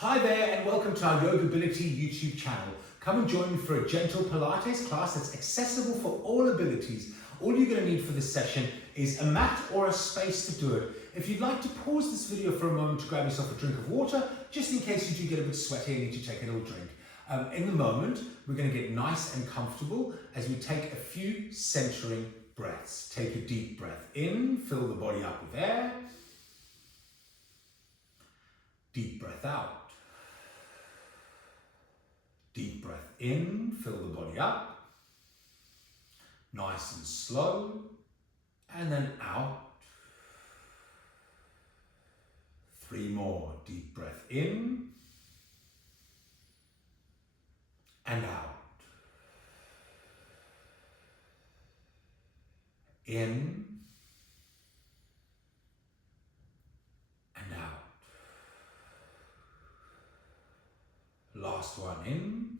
Hi there and welcome to our Yoga Ability YouTube channel. Come and join me for a gentle Pilates class that's accessible for all abilities. All you're going to need for this session is a mat or a space to do it. If you'd like to pause this video for a moment to grab yourself a drink of water, just in case you do get a bit sweaty and need to take a little drink. In the moment, we're going to get nice and comfortable as we take a few centering breaths. Take a deep breath in, fill the body up with air. Deep breath out. Deep breath in, fill the body up. Nice and slow. And then out. 3 more. Deep breath in. And out. In. And out. Last one in,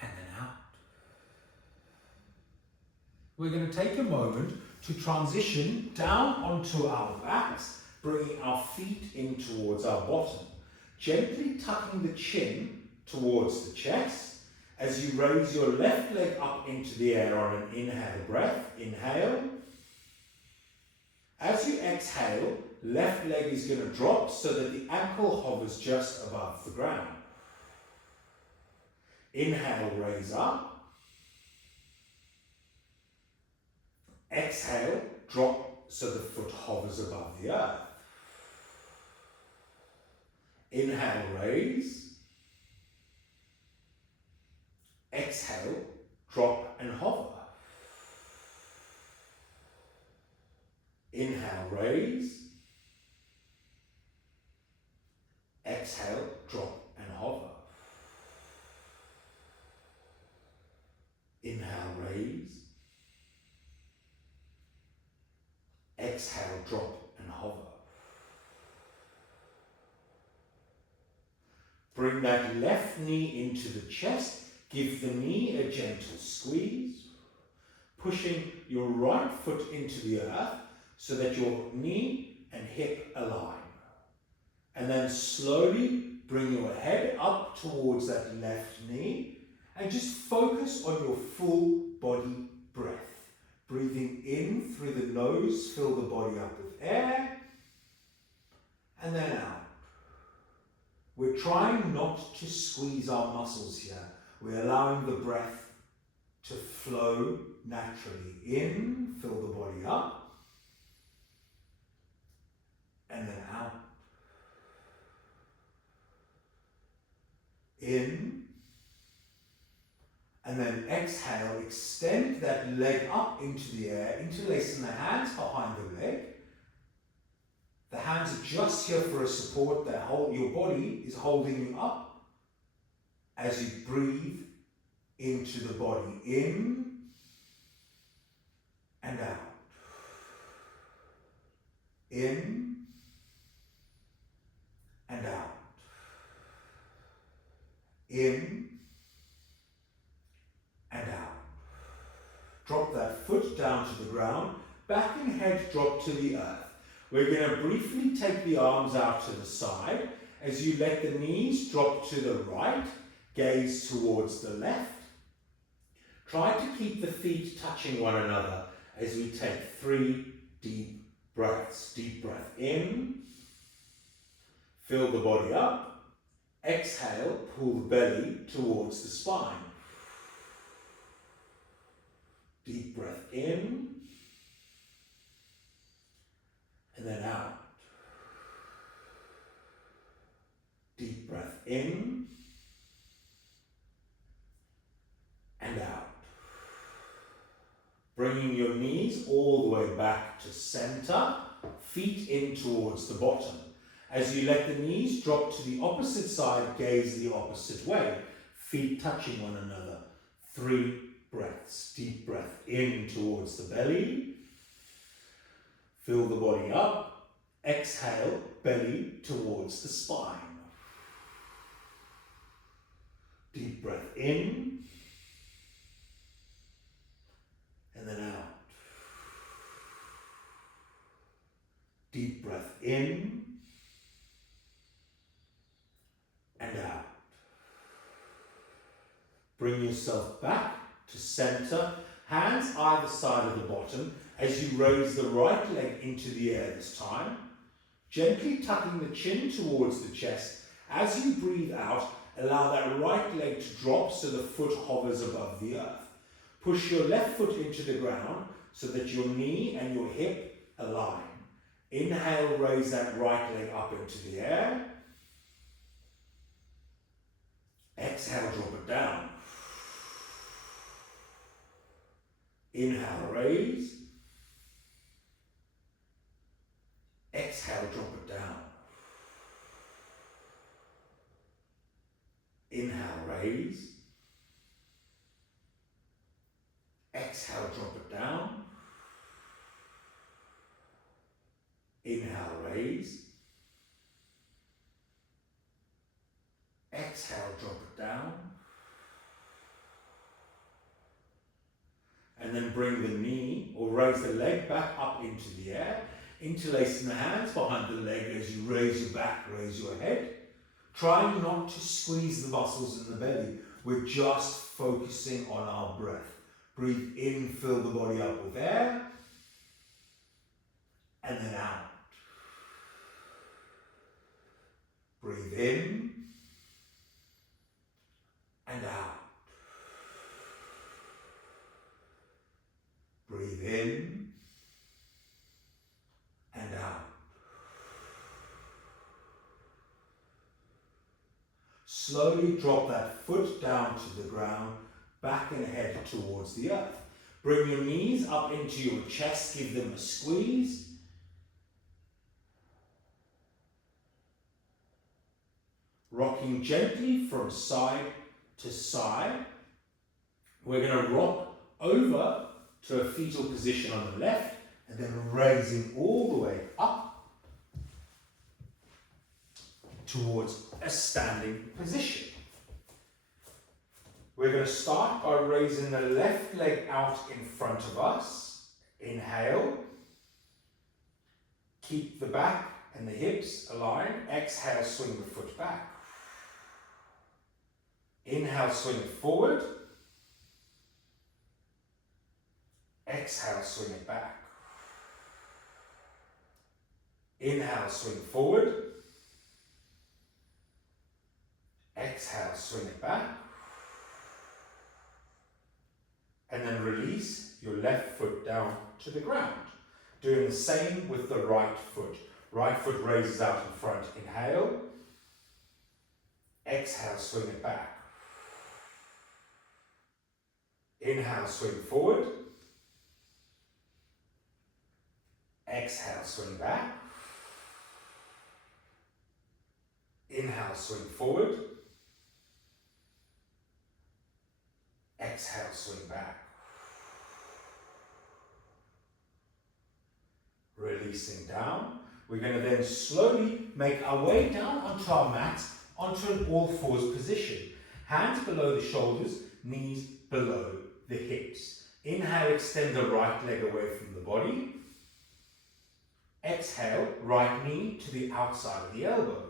and then out. We're going to take a moment to transition down onto our backs, bringing our feet in towards our bottom, gently tucking the chin towards the chest as you raise your left leg up into the air on an inhale breath. Inhale. As you exhale, left leg is going to drop so that the ankle hovers just above the ground. Inhale, raise up. Exhale, drop so the foot hovers above the earth. Inhale, raise. Exhale, drop and hover. Inhale, raise. Exhale, drop and hover. Inhale, raise. Exhale, drop and hover. Bring that left knee into the chest. Give the knee a gentle squeeze. Pushing your right foot into the earth so that your knee and hip align. And then slowly bring your head up towards that left knee and just focus on your full body breath. Breathing in through the nose, fill the body up with air, and then out. We're trying not to squeeze our muscles here. We're allowing the breath to flow naturally. In, fill the body up, and then out. In, and then exhale, extend that leg up into the air, interlacing the hands behind the leg. The hands are just here for a support. Your body is holding you up as you breathe into the body. In and out. In and out. In and out. Drop that foot down to the ground. Back and head drop to the earth. We're going to briefly take the arms out to the side as you let the knees drop to the right, gaze towards the left. Try to keep the feet touching one another as we take 3 deep breaths. Deep breath in. Fill the body up. Exhale, pull the belly towards the spine. Deep breath in. And then out. Deep breath in. And out. Bringing your knees all the way back to center. Feet in towards the bottom. As you let the knees drop to the opposite side, gaze the opposite way. Feet touching one another. 3 breaths. Deep breath in towards the belly. Fill the body up. Exhale, belly towards the spine. Deep breath in. And then out. Deep breath in. Bring yourself back to center, hands either side of the bottom as you raise the right leg into the air this time. Gently tucking the chin towards the chest. As you breathe out, allow that right leg to drop so the foot hovers above the earth. Push your left foot into the ground so that your knee and your hip align. Inhale, raise that right leg up into the air. Exhale, drop it down. Inhale, raise. Exhale, drop it down. Inhale, raise. Exhale, drop it down. Inhale, raise. Exhale, drop it down. And then bring the knee or raise the leg back up into the air. Interlacing the hands behind the leg as you raise your back, raise your head. Trying not to squeeze the muscles in the belly. We're just focusing on our breath. Breathe in, fill the body up with air. And then out. Breathe in and out. Breathe in and out. Slowly drop that foot down to the ground, back and head towards the earth. Bring your knees up into your chest, give them a squeeze. Rocking gently from side to side. We're going to rock over to a fetal position on the left and then raising all the way up towards a standing position. We're going to start by raising the left leg out in front of us. Inhale. Keep the back and the hips aligned. Exhale, swing the foot back. Inhale, swing it forward. Exhale, swing it back. Inhale, swing forward. Exhale, swing it back. And then release your left foot down to the ground. Doing the same with the right foot. Right foot raises out in front. Inhale. Exhale, swing it back. Inhale, swing forward. Exhale, swing back. Inhale, swing forward. Exhale, swing back. Releasing down. We're going to then slowly make our way down onto our mat, onto an all fours position. Hands below the shoulders, knees below the hips. Inhale, extend the right leg away from the body. Exhale, right knee to the outside of the elbow.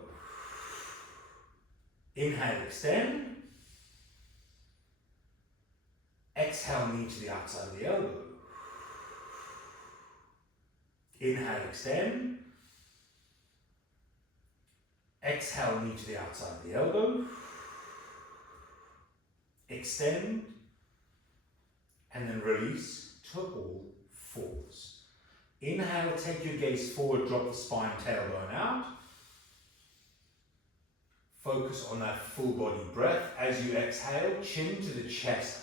Inhale, extend. Exhale, knee to the outside of the elbow. Inhale, extend. Exhale, knee to the outside of the elbow. Extend. And then release to all fours. Inhale, take your gaze forward, drop the spine, tailbone out. Focus on that full body breath. As you exhale, chin to the chest,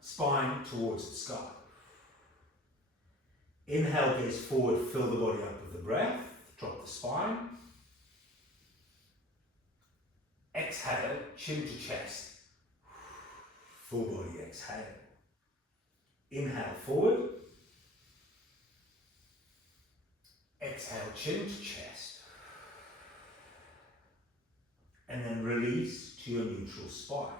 spine towards the sky. Inhale, gaze forward, fill the body up with the breath, drop the spine. Exhale, chin to chest, full body exhale. Inhale, forward. Exhale, chin to chest. And then release to your neutral spine.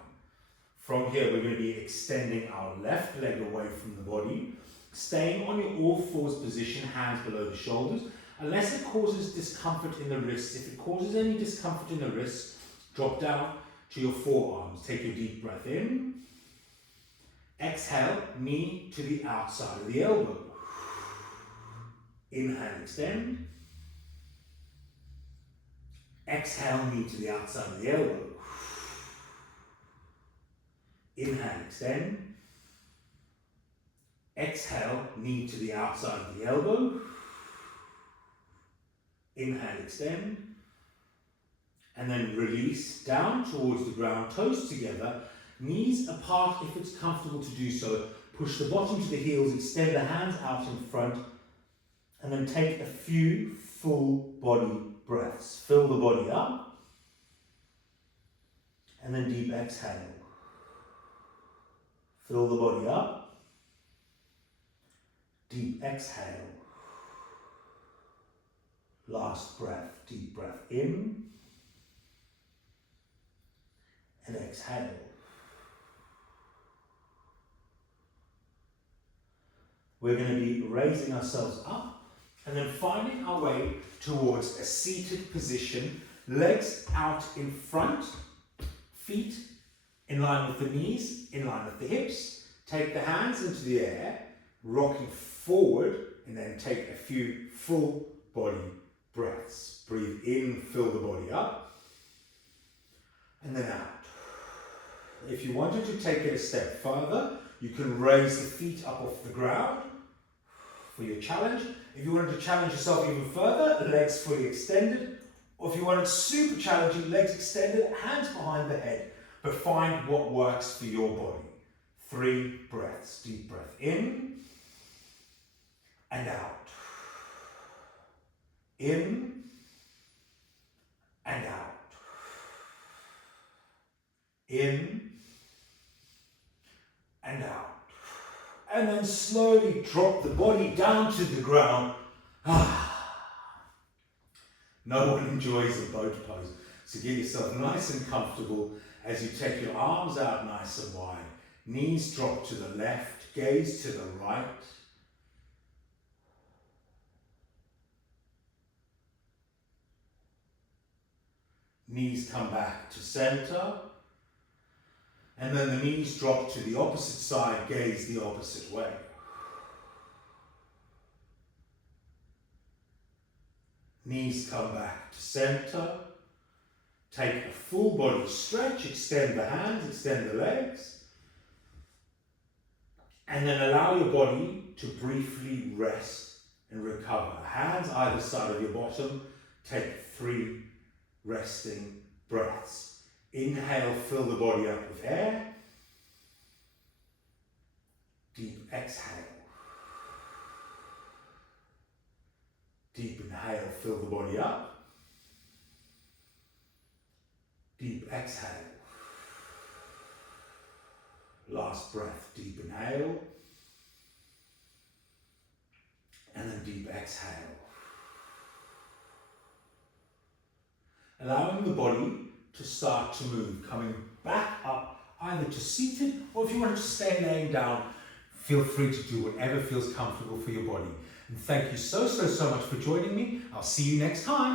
From here, we're going to be extending our left leg away from the body, staying on your all fours position, hands below the shoulders, unless it causes discomfort in the wrists. If it causes any discomfort in the wrists, drop down to your forearms. Take your deep breath in. Exhale, knee to the outside of the elbow. Inhale, extend. Exhale, knee to the outside of the elbow. Inhale, extend. Exhale, knee to the outside of the elbow. Inhale, extend. And then release down towards the ground, toes together, knees apart if it's comfortable to do so. Push the bottom to the heels, extend the hands out in front, and then take a few full body breaths. Fill the body up, and then deep exhale. Fill the body up, deep exhale. Last breath, deep breath in, and exhale. We're going to be raising ourselves up and then finding our way towards a seated position, legs out in front, feet in line with the knees, in line with the hips. Take the hands into the air, rocking forward, and then take a few full body breaths. Breathe in, fill the body up, and then out. If you wanted to take it a step further, you can raise the feet up off the ground for your challenge. If you wanted to challenge yourself even further, legs fully extended. Or if you wanted super challenging, legs extended, hands behind the head. But find what works for your body. 3 breaths. Deep breath in and out. In and out. In and out. And then slowly drop the body down to the ground. No one enjoys a boat pose. So get yourself nice and comfortable as you take your arms out nice and wide. Knees drop to the left, gaze to the right. Knees come back to center. And then the knees drop to the opposite side, gaze the opposite way. Knees come back to center. Take a full body stretch, extend the hands, extend the legs. And then allow your body to briefly rest and recover. Hands either side of your bottom. Take 3 resting breaths. Inhale, fill the body up with air. Deep exhale. Deep inhale, fill the body up. Deep exhale. Last breath, deep inhale. And then deep exhale. Allowing the body to start to move, coming back up either to seated, or if you want to stay laying down, feel free to do whatever feels comfortable for your body. And thank you so much for joining me. I'll see you next time.